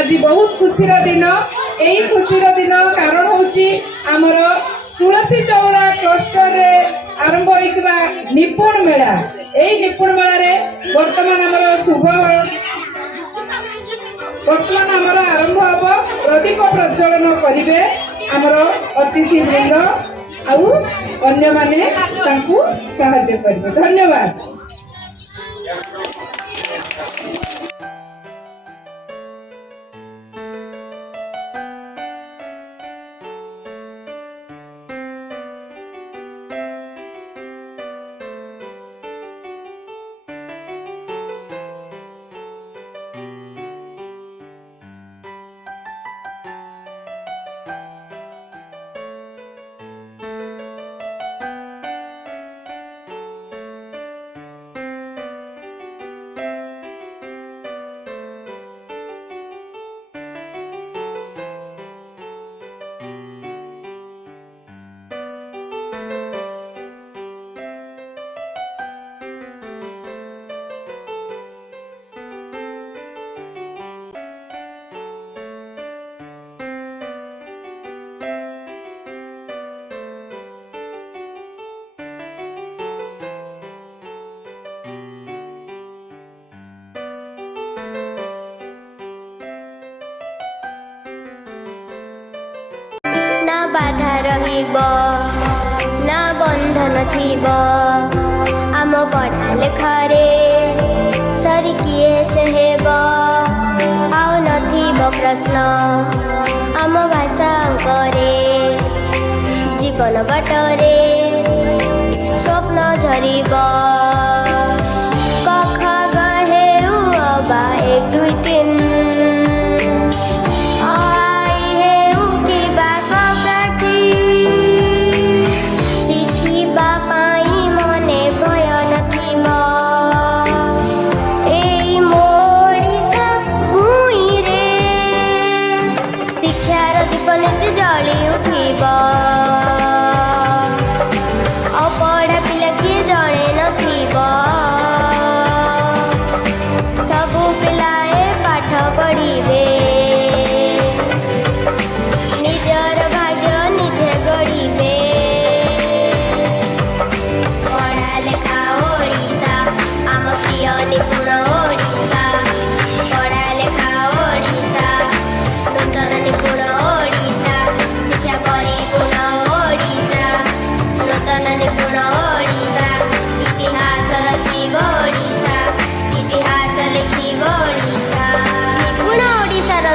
आज बहुत खुशीर दिन। यही खुशीर दिन कारण होची आमर तुलसी चौड़ा क्लस्टर रे आरंभ होइकबा निपुण मेला। यही निपुण मेला रे वर्तमान आमर शुभ वर्तमान आमर आरंभ हम प्रदीप प्रज्वलन करेंगे आमर अतिथि वृंद आउ अन्य माने तांकू सहायता करेंगे। धन्यवाद। बाधा रहिब ना बंधन थिब आम पढ़ा लेखारे सरी किए से हेब आउ नथिब प्रश्न आम भाषा अंकरे जीवन बाटरे स्वप्न झरिब कख गहे अबा 1 2 3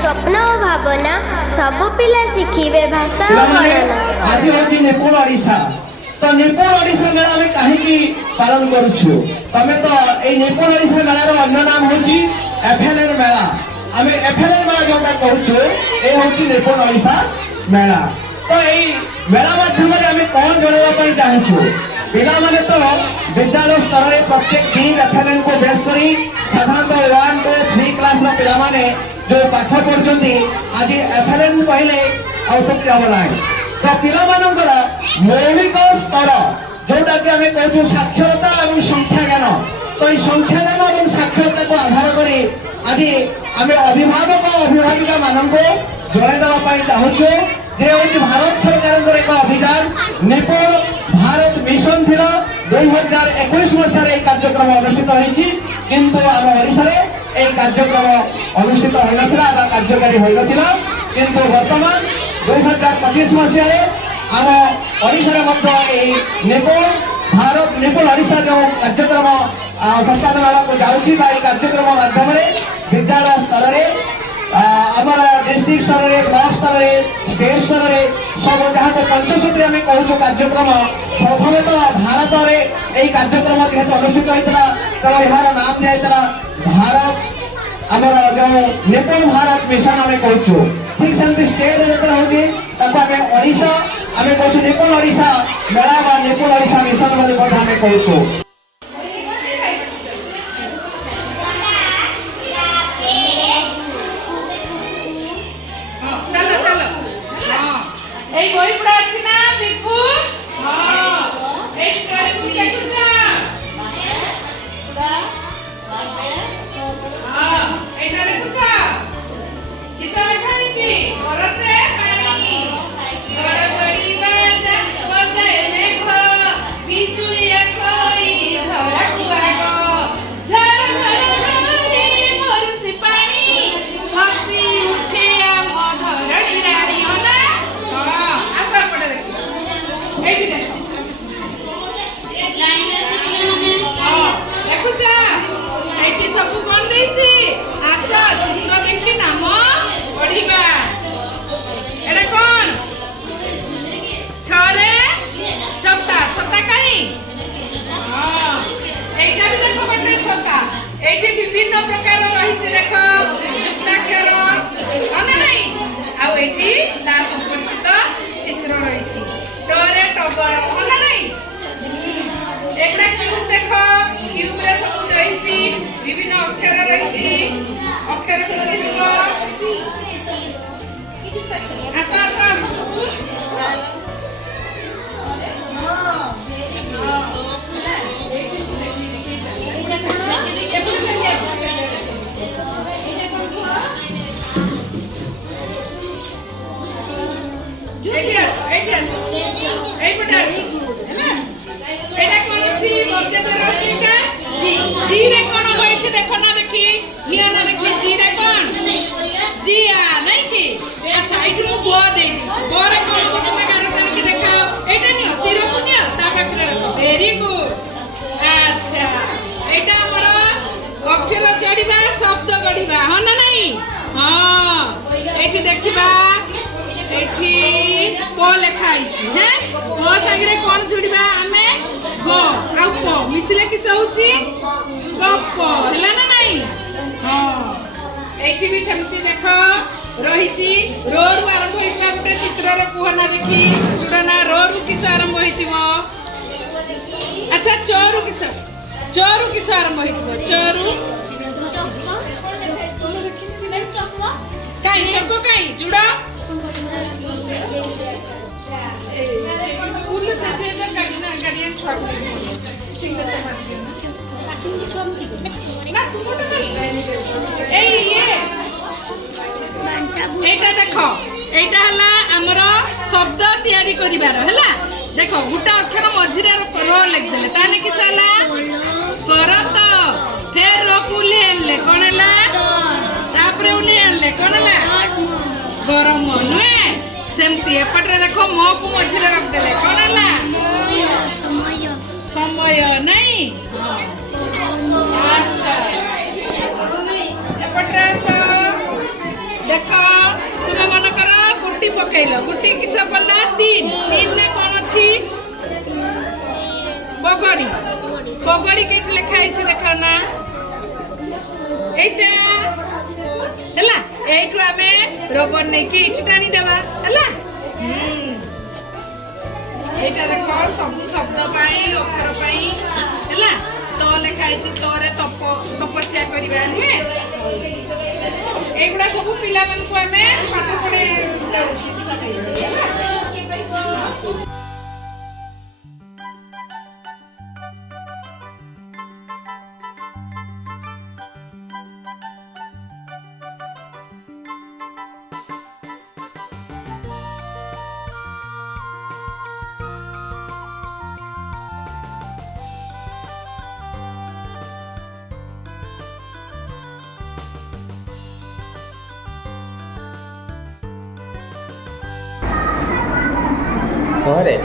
स्वप्न भावना सब पिला शिखिबे भाषा आज होची निपुण ओडिशा। तो निपुण ओडिशा मेला में कहीं पालन करूछु तमे तो ए निपुण ओडिशा मेलार अन्य नाम होची एफएलएन मेला। आमे एफएलएन मेला जोटा कहूछु ए होची निपुण ओडिशा मेला। तो ए मेला माध्यम रे आमे कोन जणेबा पई चाहछु पिला माने तो विद्यालय स्तर रे प्रत्येक दिन एफएलएन को बेस करी साधारणतः 1 2 3 क्लास रा पिला माने जो पाठ पढ़ुଛନ୍ତି आज एफएलएन कहले आउटपुट हम ना तो पिला मानकर मौलिक स्तर जोटा कि आम कहूँ साक्षरता और संख्या ज्ञान। तो ये संख्या ज्ञान और साक्षरता को आधार करी आज आम अभिभावक अभिभाविका मान जनईदेवाई चाहूँ जे हूँ भारत सरकार एक अभियान निपुण भारत मिशन थी 2021 मसीह कार्यक्रम अनुष्ठित होती किंतु आम ओडिशा कार्यक्रम अनुष्ठित होता कार्यकारी होता किंतु वर्तमान 2025 मसीह आम ओडिशा निपुण भारत निपुण ओडिशा जो कार्यक्रम संपादन होगा जाऊँगी कार्यक्रम माध्यम विद्यालय स्तर में आमर डिस्ट्रिक्ट स्तर में ब्लॉक स्तर में स्टेट स्तर में सब जहाँ को पंचशती आम कहूँ कार्यक्रम प्रथम तो भारत में यही कार्यक्रम जेहेतु अनुष्ठित होता तेणु यार नाम दिया भारत आमर जो निपुण भारत मिशन आम कहूँ ठीक सेमती स्टेट जो हूँ ओडिशा आम कहूँ निपुण ओडिशा मेला निपुण ओडिशा मिशन बोली आम कहूँ। ଅକ୍ଷର ରହିଛି ଅକ୍ଷର କିଛି ହେବ ଆସ ଆସ ଆସ ସବୁ ଏଇଠି ଆସ ଏଇପଟେ ଆସ ହେଲା ଏଇଟା କଣ ଅଛି ବର୍ଗେଜର ଅଛି ଏଇଟା ଜି ରେ କଣ ହବ ଏଠି ଦେଖ ନା ଦେଖି ଲିଆ ନା ଦେଖି ଜି ରେ କଣ ଜିଆ ନାଇଁ କି ଆଚ୍ଛା ଏଇଠି ମୁଁ ବ ଦେଇ ଦେଇଛି ବ ରେ କଣ ହବ ତମେ ଗାଡି ଟାଣିକି ଦେଖାଅ ଏଇଟା ନିଅ ତୀରକୁ ନିଅ ତା ପାଖରେ ରଖ ଭେରି ଗୁଡ ଆଚ୍ଛା ଏଇଟା ଆମର ଅକ୍ଷର ଯୋଡ଼ିବା ଶବ୍ଦ ଗଢିବା ହଁ ନା ନାଇଁ ହଁ ଏଇଠି ଦେଖିବା ଏଠି ପ ଲେଖା ହେଇଛି হ্যাঁ ପ ସାଙ୍ଗରେ କଣ ଯୋଡ଼ିବା ଆମେ ଗ ଆଉ ପ ମିଶିଲେ କିସ ହଉଛି ଗପ ହେଲା ନା ନାଇଁ ହଁ ଏଇଠି ବି ସେମିତି ଦେଖ ରହିଛି ରୋ ରୁ ଆରମ୍ଭ ହେଇଥିବା ଗୋଟେ ଚିତ୍ରରେ କୁହ ନା ଦେଖି ଯୋଉଟା ନା ରୋ ରୁ କିସ ଆରମ୍ଭ ହେଇଥିବ ଆଚ୍ଛା ଚ ରୁ କିସ ଆରମ୍ଭ ହେଇଥିବ ଚ ରୁ କାଇଁ ଚକ କାଇଁ ଯୋଡ଼ା स्कूल से गार्डियन छुआ सिग्नेचर मार दियो ना तुम ए ये एटा देखो एटा हला हमर शब्द तयारी करिबार हला देखो गुटा अक्षर मझिरे र लिख देले ताने किस हला परत फेर रो कुले ले कोन हला तापरे उले ले कोन हला गरम नुए सेमती एपटे देखो मो को मझिरे रख देले कोन हला समय नहीं अच्छा एपटे देखो तुम मन कर गुटी पकेइलो गुटी किस पल्ला 3 ने कोन अछि बगड़ी के लिखा है देखा ना एटा हला एठु आमे रबर नै कि इठी टाणी देबा हला एटा देखो सब शब्द पाई अक्षर पाई हला तो लिखा है तोरे तपस्या करिबा नुए एगुडा सब पिला मन को आमे पाठ पढे What it?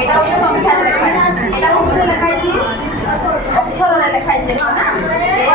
এটা হচ্ছে সংখ্যার লেখা এটা হচ্ছে লেখা আছে অক্ষরে লেখা আছে না এই